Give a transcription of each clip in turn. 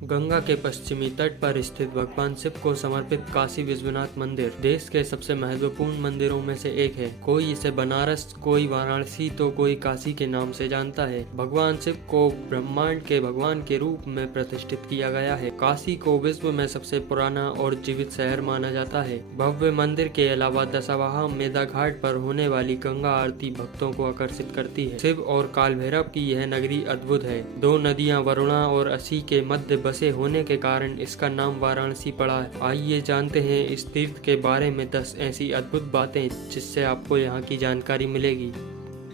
गंगा के पश्चिमी तट पर स्थित भगवान शिव को समर्पित काशी विश्वनाथ मंदिर देश के सबसे महत्वपूर्ण मंदिरों में से एक है। कोई इसे बनारस, कोई वाराणसी तो कोई काशी के नाम से जानता है। भगवान शिव को ब्रह्मांड के भगवान के रूप में प्रतिष्ठित किया गया है। काशी को विश्व में सबसे पुराना और जीवित शहर माना जाता है। भव्य मंदिर के अलावा दशावाहा मेधा घाट पर होने वाली गंगा आरती भक्तों को आकर्षित करती है। शिव और काल भैरव की यह नगरी अद्भुत है। दो नदियां वरुणा और असी के मध्य बसे होने के कारण इसका नाम वाराणसी पड़ा है। आइए जानते हैं इस तीर्थ के बारे में 10 ऐसी अद्भुत बातें जिससे आपको यहाँ की जानकारी मिलेगी।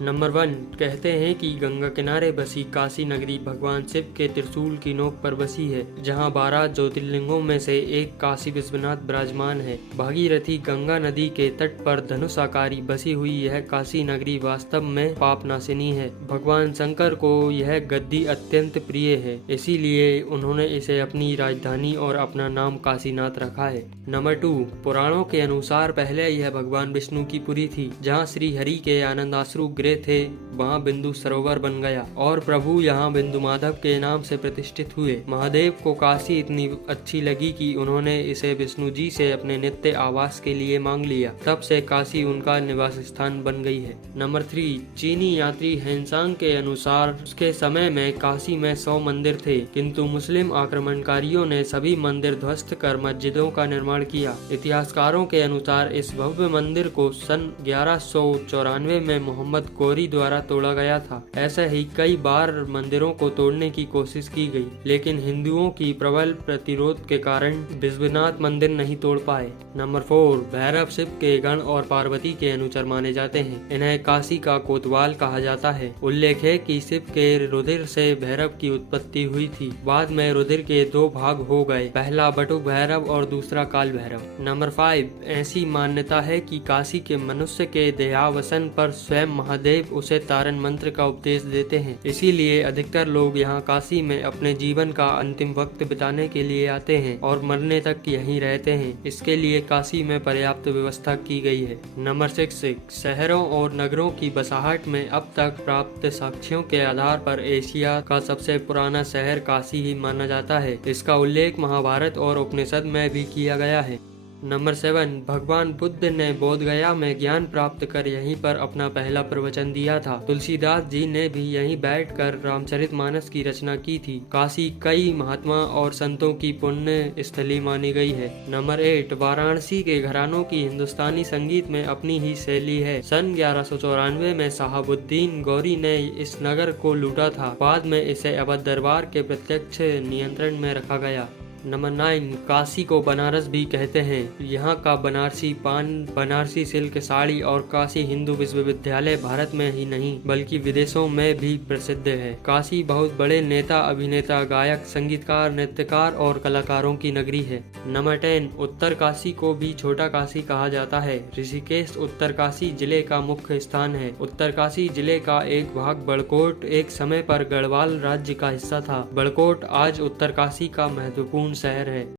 नंबर 1, कहते हैं कि गंगा किनारे बसी काशी नगरी भगवान शिव के त्रिशूल की नोक पर बसी है, जहां 12 ज्योतिर्लिंगों में से एक काशी विश्वनाथ विराजमान है। भागीरथी गंगा नदी के तट पर धनुष आकारी बसी हुई यह काशी नगरी वास्तव में पापनाशिनी है। भगवान शंकर को यह गद्दी अत्यंत प्रिय है, इसीलिए उन्होंने इसे अपनी राजधानी और अपना नाम काशीनाथ रखा है। नंबर 2, पुराणों के अनुसार पहले यह भगवान विष्णु की पुरी थी, जहाँ श्री हरि के आनंदाश्रु थे। वहाँ बिंदु सरोवर बन गया और प्रभु यहाँ बिंदु माधव के नाम से प्रतिष्ठित हुए। महादेव को काशी इतनी अच्छी लगी कि उन्होंने इसे विष्णु जी से अपने नित्य आवास के लिए मांग लिया। तब से काशी उनका निवास स्थान बन गई है। नंबर 3, चीनी यात्री हेनसांग के अनुसार उसके समय में काशी में 100 मंदिर थे, किंतु मुस्लिम आक्रमणकारियों ने सभी मंदिर ध्वस्त कर मस्जिदों का निर्माण किया। इतिहासकारों के अनुसार इस भव्य मंदिर को सन 1194 में मोहम्मद गौरी द्वारा तोड़ा गया था। ऐसे ही कई बार मंदिरों को तोड़ने की कोशिश की गई, लेकिन हिंदुओं की प्रबल प्रतिरोध के कारण विश्वनाथ मंदिर नहीं तोड़ पाए। नंबर 4, भैरव शिव के गण और पार्वती के अनुचर माने जाते हैं। इन्हें काशी का कोतवाल कहा जाता है। उल्लेख है कि शिव के रुधिर से भैरव की उत्पत्ति हुई थी। बाद में रुधिर के 2 भाग हो गए, पहला बटुक भैरव और दूसरा काल भैरव। नंबर 5, ऐसी मान्यता है कि काशी के मनुष्य के देहावसन पर स्वयं महादेव उसे तारन मंत्र का उपदेश देते हैं। इसीलिए अधिकतर लोग यहाँ काशी में अपने जीवन का अंतिम वक्त बिताने के लिए आते हैं और मरने तक यहीं रहते हैं। इसके लिए काशी में पर्याप्त व्यवस्था की गई है। नंबर 6, शहरों और नगरों की बसाहट में अब तक प्राप्त साक्ष्यों के आधार पर एशिया का सबसे पुराना शहर काशी ही माना जाता है। इसका उल्लेख महाभारत और उपनिषद में भी किया गया है। नंबर 7, भगवान बुद्ध ने बोध गया में ज्ञान प्राप्त कर यहीं पर अपना पहला प्रवचन दिया था। तुलसीदास जी ने भी यहीं बैठकर रामचरितमानस की रचना की थी। काशी कई महात्मा और संतों की पुण्य स्थली मानी गई है। नंबर 8, वाराणसी के घरानों की हिंदुस्तानी संगीत में अपनी ही शैली है। सन 1194 में शहाबुद्दीन गौरी ने इस नगर को लूटा था। बाद में इसे अवध दरबार के प्रत्यक्ष नियंत्रण में रखा गया। नंबर 9, काशी को बनारस भी कहते हैं। यहाँ का बनारसी पान, बनारसी सिल्क साड़ी और काशी हिंदू विश्वविद्यालय भारत में ही नहीं बल्कि विदेशों में भी प्रसिद्ध है। काशी बहुत बड़े नेता, अभिनेता, गायक, संगीतकार, नृत्यकार और कलाकारों की नगरी है। नंबर 10, उत्तर काशी को भी छोटा काशी कहा जाता है। ऋषिकेश उत्तर काशी जिले का मुख्य स्थान है। उत्तर काशी जिले का एक भाग बड़कोट एक समय पर गढ़वाल राज्य का हिस्सा था। बड़कोट आज उत्तर काशी का महत्वपूर्ण शहर है।